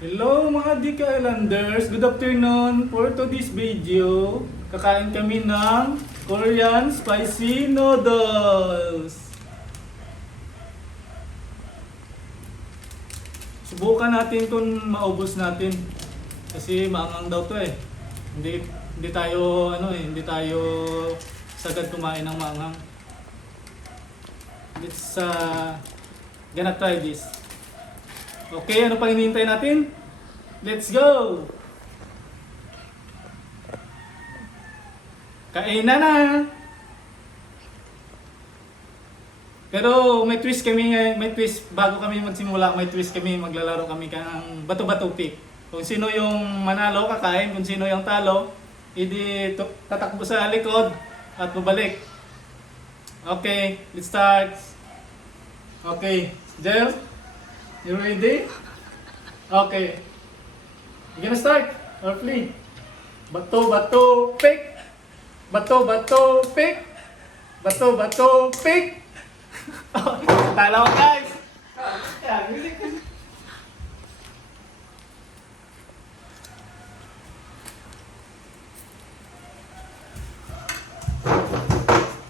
Hello mga DK Islanders, good afternoon. For today's video, kakain kami ng Korean spicy noodles. Subukan natin kung maubos natin. Kasi maangang daw to eh. Hindi tayo hindi tayo sagad kumain ng maangang. Let's gonna try this. Okay, ano pang hinihintay natin? Let's go! Kainan na! Pero may twist kami, may twist bago kami magsimula, may twist kami, maglalaro kami ng bato-bato pick. Kung sino yung manalo, kakain. Kung sino yung talo, tatakbo sa likod at bubalik. Okay, let's start. Okay, Jel, you ready? Okay. You gonna start or play? Bato-bato pick. Bato-bato pick. Bato-bato pick. Talo guys.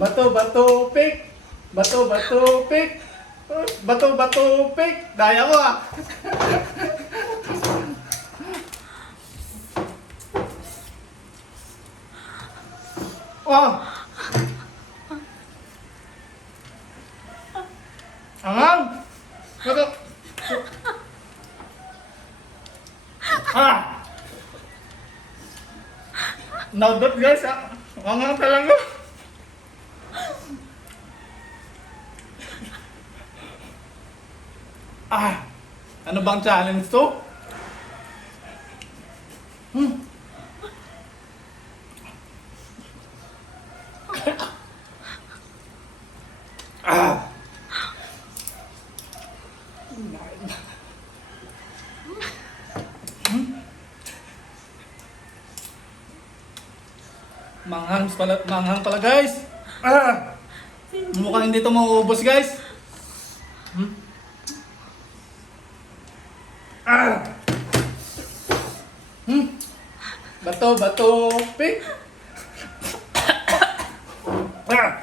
Bato-bato pick. Bato-bato pick. Bato-bato pick. Daya ko ah. Wow! Angang! Bato! Ah! Naudot guys ah! Angang talaga! Ah! Ano bang challenge to? Ah! Manghang pala guys. Ah! Mukhang hindi ito mauubos guys. Ah! Bato, bato, pick. Ah!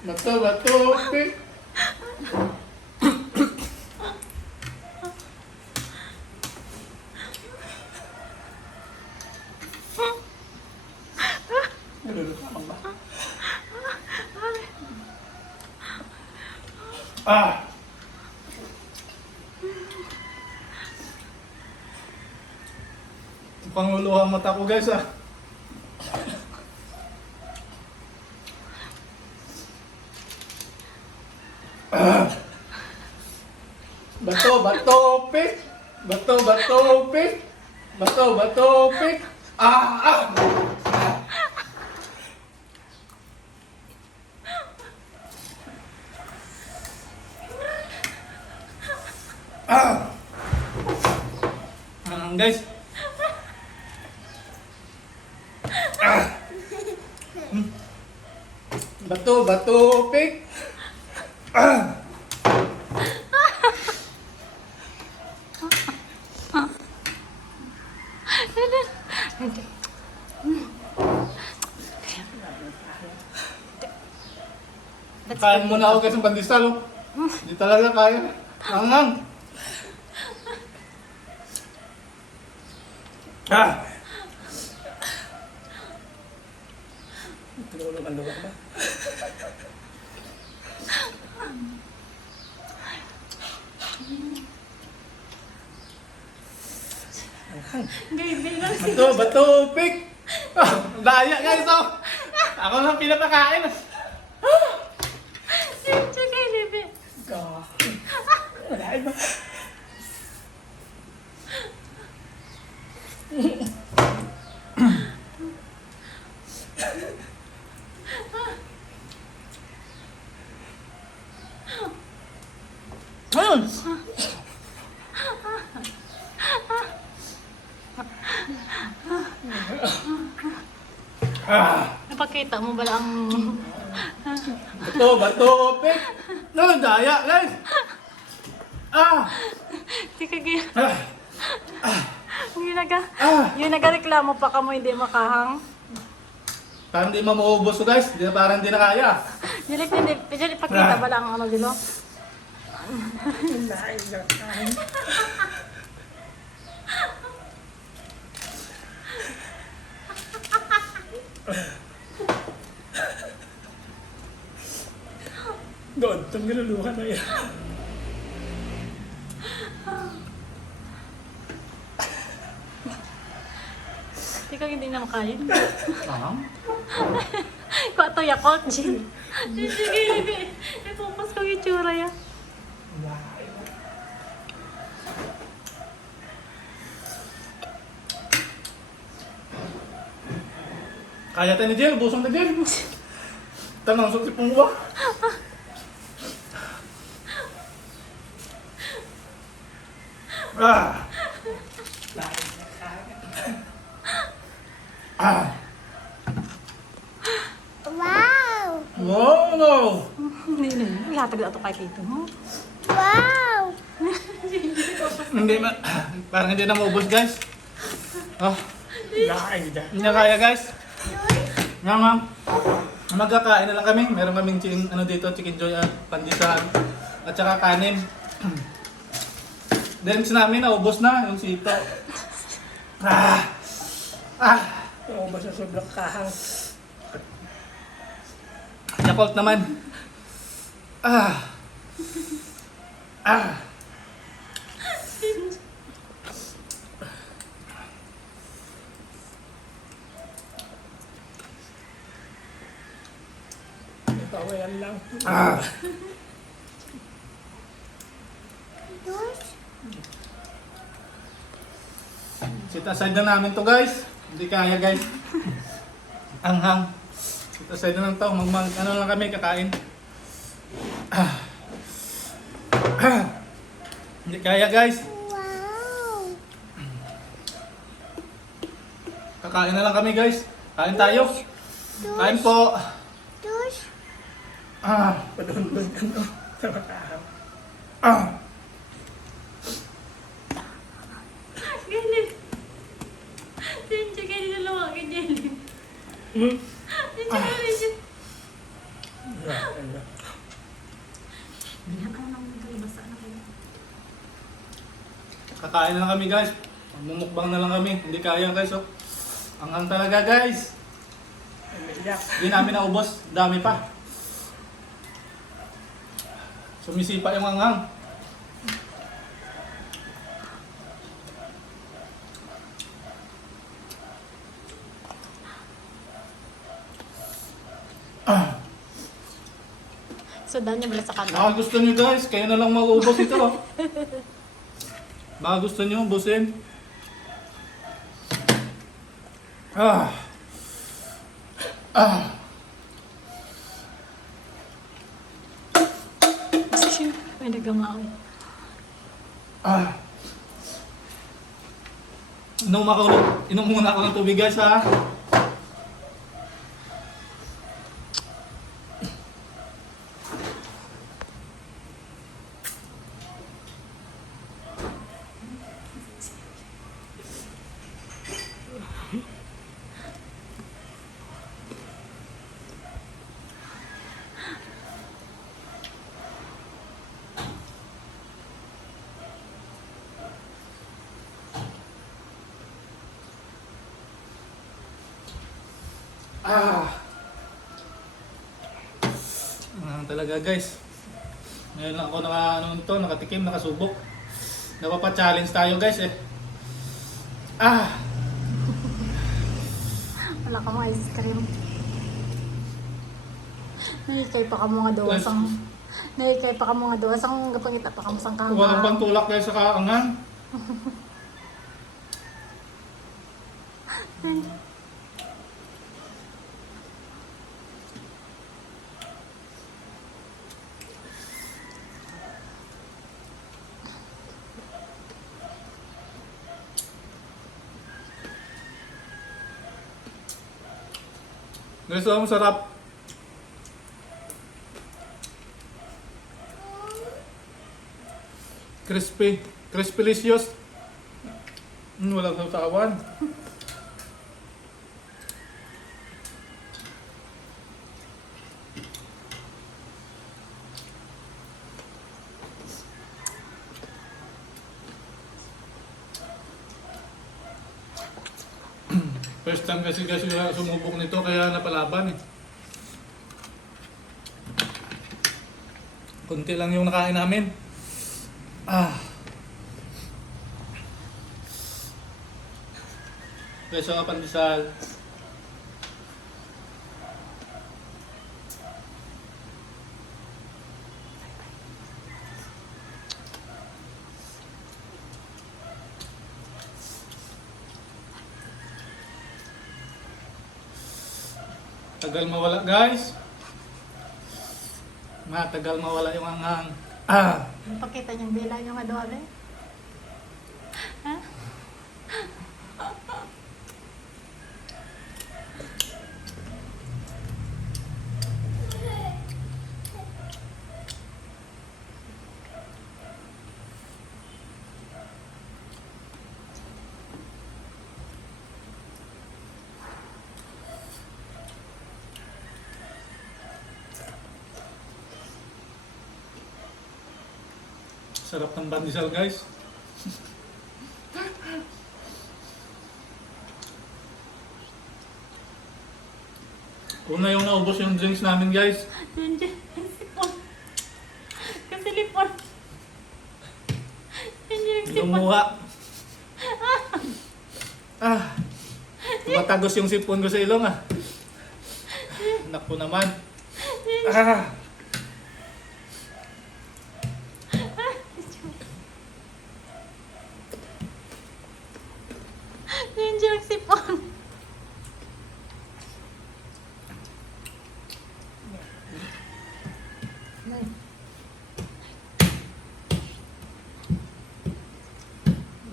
Bato, bato, pick. Ah! Pangluluha ang mata ko guys ah. Ah! Bato, bato, pick. Bato, bato, pick. Bato, bato, pick. Ah! Ah! Ah! Guys. Ah! Bato, bato, pick. Ah! Kain muna ako kasi ng pandesal oh. Hindi talaga kaya. Angang. Ah! Tulog ang luwag ba? Bato, bato, pick! Ah, daya guys oh! Ako lang pinapakain. Daya ba? Napakita mo ba lang? Bato, pik. Daya, guys. Di ka gaya. Ah, Yung nagareklamo pa ka mo hindi makahang. parang di maubos to guys. Parang di na kaya. Dilik hindi. Dilik pakita ba lang ano dilo? Doon, itong niluluhan na yan. Di ka hindi na makain. Ah, Kung ato Yakult, Jin. Sige, hindi. I-focus ko yung tsura yan. kaya tayo ni Jill. Busong na Jill. Tanong sa tipong ba? Ah. Ah. Wow! Wow! Hindi na. Latag na ito kay Tito mo. Wow! Hindi parang hindi na maubos guys. Oh, Lain dyan. hindi na kaya guys. Nga ma'am. Magkakain na lang kami. Meron kaming chicken joy at pandesal at saka kanin. Drinks namin naubos na yung sito. Ah. Ah. Oo, basta sobrang kahang. Yakult naman. Ah. Ah. Pawayan lang. Ah. Sit aside na namin to guys. Hindi kaya guys. Anghang. Sit aside na lang to. Ano lang kami kakain. Ah. Ah. Hindi kaya guys. Wow! Kakain na lang kami guys. Kain tayo. Kain po. Tush! Ah. Padundun ka no. Sa makahang. Ah. Ganyan. Sinja, ganyan na lang ang jelly. Sinja, ganyan. Bilang ka naman ng basa na kayo. Kakain na lang kami guys. Magmumukbang na lang kami. Hindi kaya guys. Oh. Anghang talaga guys. Umiyak. Hindi namin naubos. Dami pa. Sumisipa yung anghang. Ah. So, dahil niya bala sa kanta. Baka gusto nyo guys, kayo na lang mag-ubos ito. Oh. Baka gusto nyo ubusin. Ah. Ah. Basta siya, may nagamao. Ah. Inom muna ako ng tubig guys ha. Ah. Talaga guys. Ngayon lang ako nakatikim, nakasubok. Napapa-challenge tayo guys eh. Ah. Wala ka mga ice cream. Nahikay pa ka mga duwas ang... Nahikay pa ka mga duwas ang gapangita pa ka masang kahang. Walang pang tulak guys sa kaangan. Guys, ang sarap. Crispy. Crispy-licious. Walang sausawan. First time kasi sumubok nito kaya napalaban eh. Kunti lang yung nakain namin. Beso nga pandesal. Tagal mawala guys. Matagal mawala yung anghang. Pakita niyong dila yung adobe. Ha? Sarap ng pandesal guys. Una yung naubos yung drinks namin guys. Yun dyan. Sipon. Kasi lipon. Yun yung sipon. Lumuha. Tumatagos yung sipon ko sa ilong ah. Naku naman. Yun yung sipon.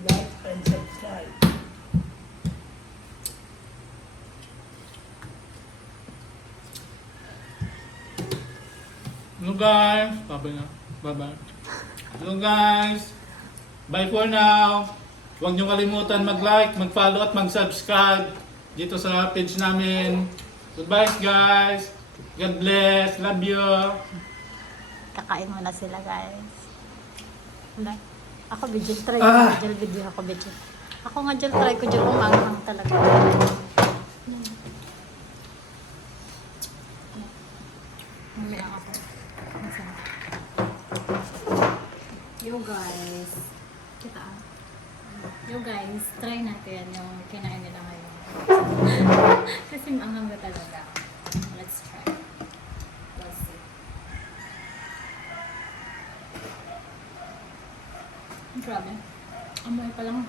Like and subscribe. Hello guys. Bye-bye. Hello guys. Bye for now. Huwag niyo kalimutan mag-like, mag-follow at mag-subscribe dito sa page namin. Goodbye guys. God bless. Love you. Kakain muna sila guys. Wala. Ako Bijil, try Ah! ko Bijil video ako Bijil. Ako nga Jil, try ko Jil kung anghang talaga. Mamaya ako. Yo guys. Kita ah. Yo guys, try natin yung kinain nila ngayon. Kasi maanghang na talaga. Let's try. Let's see. Grabe. Amoy pa lang.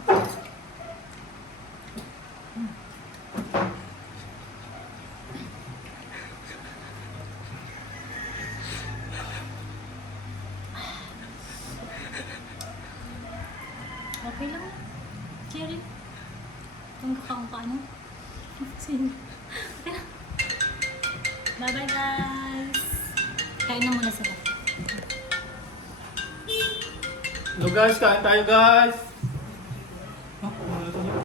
Okay lang. Cherry. Ang kakangkano. Sino? Okay lang. Bye-bye guys. Kain na muna sila. Hello guys, kain tayo guys.